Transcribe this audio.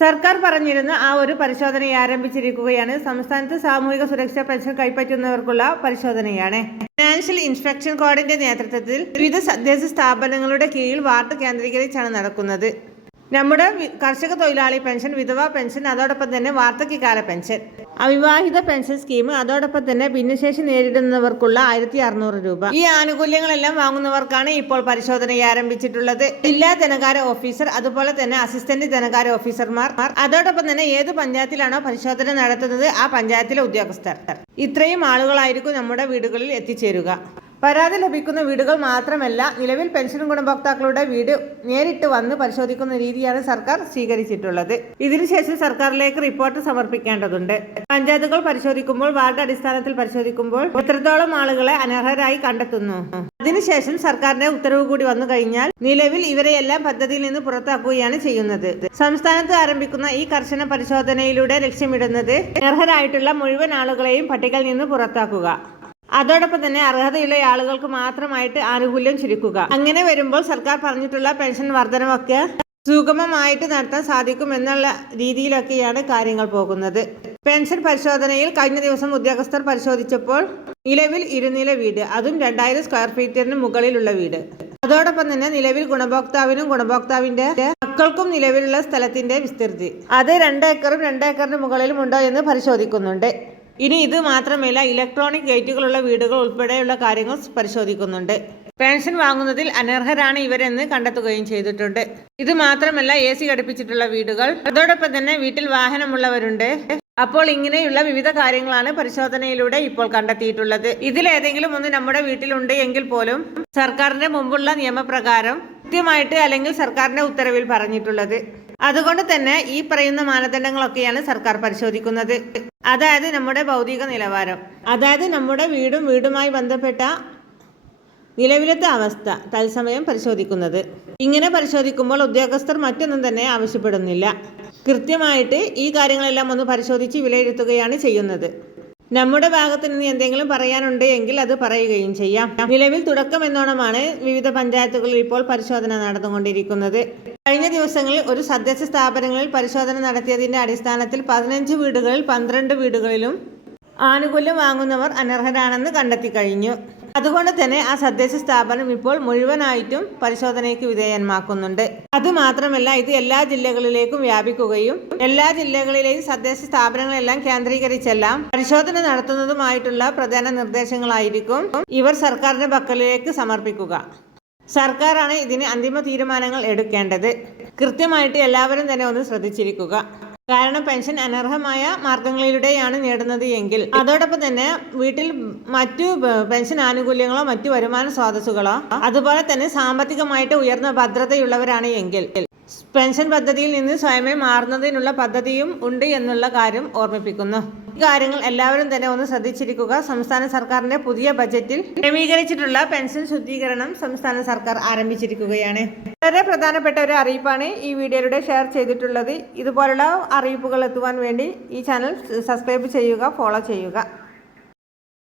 സർക്കാർ പറഞ്ഞിരുന്ന ആ ഒരു പരിശോധന ആരംഭിച്ചിരിക്കുകയാണ്. സംസ്ഥാനത്ത് സാമൂഹിക സുരക്ഷാ പെൻഷൻ കൈപ്പറ്റുന്നവർക്കുള്ള പരിശോധനയാണ്. ഫിനാൻഷ്യൽ ഇൻസ്പെക്ഷൻ കോഡിന്റെ നേതൃത്വത്തിൽ വിവിധ തദ്ദേശ സ്ഥാപനങ്ങളുടെ കീഴിൽ വാർഡ് കേന്ദ്രീകരിച്ചാണ് നടക്കുന്നത്. നമ്മുടെ കർഷക തൊഴിലാളി പെൻഷൻ, വിധവാ പെൻഷൻ, അതോടൊപ്പം തന്നെ വാർദ്ധക്യകാല പെൻഷൻ, അവിവാഹിത പെൻഷൻ സ്കീം, അതോടൊപ്പം തന്നെ ഭിന്നശേഷി നേരിടുന്നവർക്കുള്ള 1600 രൂപ. ഈ ആനുകൂല്യങ്ങളെല്ലാം വാങ്ങുന്നവർക്കാണ് ഇപ്പോൾ പരിശോധന ആരംഭിച്ചിട്ടുള്ളത്. ജില്ലാ ധനകാര്യ ഓഫീസർ, അതുപോലെ തന്നെ അസിസ്റ്റന്റ് ധനകാര്യ ഓഫീസർമാർ, അതോടൊപ്പം തന്നെ ഏത് പഞ്ചായത്തിലാണോ പരിശോധന നടത്തുന്നത് ആ പഞ്ചായത്തിലെ ഉദ്യോഗസ്ഥർ, ഇത്രയും ആളുകളായിരിക്കും നമ്മുടെ വീടുകളിൽ എത്തിച്ചേരുക. പരാതി ലഭിക്കുന്ന വീടുകൾ മാത്രമല്ല, നിലവിൽ പെൻഷൻ ഗുണഭോക്താക്കളുടെ വീട് നേരിട്ട് വന്ന് പരിശോധിക്കുന്ന രീതിയാണ് സർക്കാർ സ്വീകരിച്ചിട്ടുള്ളത്. ഇതിനുശേഷം സർക്കാരിലേക്ക് റിപ്പോർട്ട് സമർപ്പിക്കേണ്ടതുണ്ട്. പഞ്ചായത്തുകൾ പരിശോധിക്കുമ്പോൾ, വാർഡ് അടിസ്ഥാനത്തിൽ പരിശോധിക്കുമ്പോൾ എത്രത്തോളം ആളുകളെ അനർഹരായി കണ്ടെത്തുന്നു. അതിനുശേഷം സർക്കാരിന്റെ ഉത്തരവ് കൂടി വന്നു കഴിഞ്ഞാൽ നിലവിൽ ഇവരെയെല്ലാം പദ്ധതിയിൽ നിന്ന് പുറത്താക്കുകയാണ് ചെയ്യുന്നത്. സംസ്ഥാനത്ത് ആരംഭിക്കുന്ന ഈ കർശന പരിശോധനയിലൂടെ ലക്ഷ്യമിടുന്നത് അനർഹരായിട്ടുള്ള മുഴുവൻ ആളുകളെയും പട്ടികയിൽ നിന്ന് പുറത്താക്കുക. അതോടൊപ്പം തന്നെ അർഹതയുള്ള ആളുകൾക്ക് മാത്രമായിട്ട് ആനുകൂല്യം ചുരുക്കുക. അങ്ങനെ വരുമ്പോൾ സർക്കാർ പറഞ്ഞിട്ടുള്ള പെൻഷൻ വർധനവൊക്കെ സുഗമമായിട്ട് നടത്താൻ സാധിക്കും എന്നുള്ള രീതിയിലൊക്കെയാണ് കാര്യങ്ങൾ പോകുന്നത്. പെൻഷൻ പരിശോധനയിൽ കഴിഞ്ഞ ദിവസം ഉദ്യോഗസ്ഥർ പരിശോധിച്ചപ്പോൾ നിലവിൽ ഇരുനില വീട്, അതും 2000 സ്ക്വയർ ഫീറ്റിന് മുകളിലുള്ള വീട്, അതോടൊപ്പം തന്നെ നിലവിൽ ഗുണഭോക്താവിനും ഗുണഭോക്താവിന്റെ മക്കൾക്കും നിലവിലുള്ള സ്ഥലത്തിന്റെ വിസ്തൃതി അത് 2 ഏക്കറും 2 ഏക്കറിന് മുകളിലും ഉണ്ടോ എന്ന് പരിശോധിക്കുന്നുണ്ട്. ഇനി ഇത് മാത്രമല്ല, ഇലക്ട്രോണിക് ഗേറ്റുകളുള്ള വീടുകൾ ഉൾപ്പെടെയുള്ള കാര്യങ്ങൾ പരിശോധിക്കുന്നുണ്ട്. പെൻഷൻ വാങ്ങുന്നതിൽ അനർഹരാണ് ഇവരെന്ന് കണ്ടെത്തുകയും ചെയ്തിട്ടുണ്ട്. ഇത് മാത്രമല്ല, AC ഘടിപ്പിച്ചിട്ടുള്ള വീടുകൾ, അതോടൊപ്പം തന്നെ വീട്ടിൽ വാഹനമുള്ളവരുണ്ട്. അപ്പോൾ ഇങ്ങനെയുള്ള വിവിധ കാര്യങ്ങളാണ് പരിശോധനയിലൂടെ ഇപ്പോൾ കണ്ടെത്തിയിട്ടുള്ളത്. ഇതിലേതെങ്കിലും ഒന്ന് നമ്മുടെ വീട്ടിലുണ്ട് എങ്കിൽ പോലും സർക്കാരിന്റെ മുമ്പുള്ള നിയമപ്രകാരം കൃത്യമായിട്ട് അല്ലെങ്കിൽ സർക്കാരിന്റെ ഉത്തരവിൽ പറഞ്ഞിട്ടുള്ളത്. അതുകൊണ്ട് തന്നെ ഈ പറയുന്ന മാനദണ്ഡങ്ങളൊക്കെയാണ് സർക്കാർ പരിശോധിക്കുന്നത്. അതായത് നമ്മുടെ ഭൗതിക നിലവാരം, അതായത് നമ്മുടെ വീടുമായി ബന്ധപ്പെട്ട നിലവിലത്തെ അവസ്ഥ തത്സമയം പരിശോധിക്കുന്നത്. ഇങ്ങനെ പരിശോധിക്കുമ്പോൾ ഉദ്യോഗസ്ഥർ മറ്റൊന്നും തന്നെ ആവശ്യപ്പെടുന്നില്ല. കൃത്യമായിട്ട് ഈ കാര്യങ്ങളെല്ലാം ഒന്ന് പരിശോധിച്ച് വിലയിരുത്തുകയാണ് ചെയ്യുന്നത്. നമ്മുടെ ഭാഗത്ത് നിന്ന് എന്തെങ്കിലും പറയാനുണ്ട് എങ്കിൽ അത് പറയുകയും ചെയ്യാം. നിലവിൽ തുടക്കം എന്നോണമാണ് വിവിധ പഞ്ചായത്തുകളിൽ ഇപ്പോൾ പരിശോധന നടന്നുകൊണ്ടിരിക്കുന്നത്. കഴിഞ്ഞ ദിവസങ്ങളിൽ ഒരു തദ്ദേശ സ്ഥാപനങ്ങളിൽ പരിശോധന നടത്തിയതിന്റെ അടിസ്ഥാനത്തിൽ 15 വീടുകളിൽ 12 വീടുകളിലും ആനുകൂല്യം വാങ്ങുന്നവർ അനർഹരാണെന്ന് കണ്ടെത്തി കഴിഞ്ഞു. അതുകൊണ്ട് തന്നെ ആ തദ്ദേശ സ്ഥാപനം ഇപ്പോൾ മുഴുവനായിട്ടും പരിശോധനയ്ക്ക് വിധേയമാക്കുന്നുണ്ട്. അതുമാത്രമല്ല, ഇത് എല്ലാ ജില്ലകളിലേക്കും വ്യാപിക്കുകയും എല്ലാ ജില്ലകളിലെയും തദ്ദേശ സ്ഥാപനങ്ങളെല്ലാം കേന്ദ്രീകരിച്ചെല്ലാം പരിശോധന നടത്തുന്നതുമായിട്ടുള്ള പ്രധാന നിർദ്ദേശങ്ങളായിരിക്കും ഇവർ സർക്കാരിന്റെ പക്കലേക്ക് സമർപ്പിക്കുക. സർക്കാരാണ് ഇതിന് അന്തിമ തീരുമാനങ്ങൾ എടുക്കേണ്ടത്. കൃത്യമായിട്ട് എല്ലാവരും തന്നെ ഒന്ന് ശ്രദ്ധിച്ചിരിക്കുക. കാരണം പെൻഷൻ അനർഹമായ മാർഗങ്ങളിലൂടെയാണ് നേടുന്നത് എങ്കിൽ, അതോടൊപ്പം തന്നെ വീട്ടിൽ മറ്റു പെൻഷൻ ആനുകൂല്യങ്ങളോ മറ്റു വരുമാന സ്രോതസ്സുകളോ അതുപോലെ തന്നെ സാമ്പത്തികമായിട്ട് ഉയർന്ന ഭദ്രതയുള്ളവരാണ് എങ്കിൽ പെൻഷൻ പദ്ധതിയിൽ നിന്ന് സ്വയമേ മാറുന്നതിനുള്ള പദ്ധതിയും ഉണ്ട് എന്നുള്ള കാര്യം ഓർമ്മിപ്പിക്കുന്നു. ഈ കാര്യങ്ങൾ എല്ലാവരും തന്നെ ഒന്ന് ശ്രദ്ധിച്ചിരിക്കുക. സംസ്ഥാന സർക്കാരിന്റെ പുതിയ ബജറ്റിൽ ക്രമീകരിച്ചിട്ടുള്ള പെൻഷൻ ശുദ്ധീകരണം സംസ്ഥാന സർക്കാർ ആരംഭിച്ചിരിക്കുകയാണ്. വളരെ പ്രധാനപ്പെട്ട ഒരു അറിയിപ്പാണ് ഈ വീഡിയോയിലൂടെ ഷെയർ ചെയ്തിട്ടുള്ളത്. ഇതുപോലുള്ള അറിയിപ്പുകൾ എത്തുവാൻ വേണ്ടി ഈ ചാനൽ സബ്സ്ക്രൈബ് ചെയ്യുക, ഫോളോ ചെയ്യുക.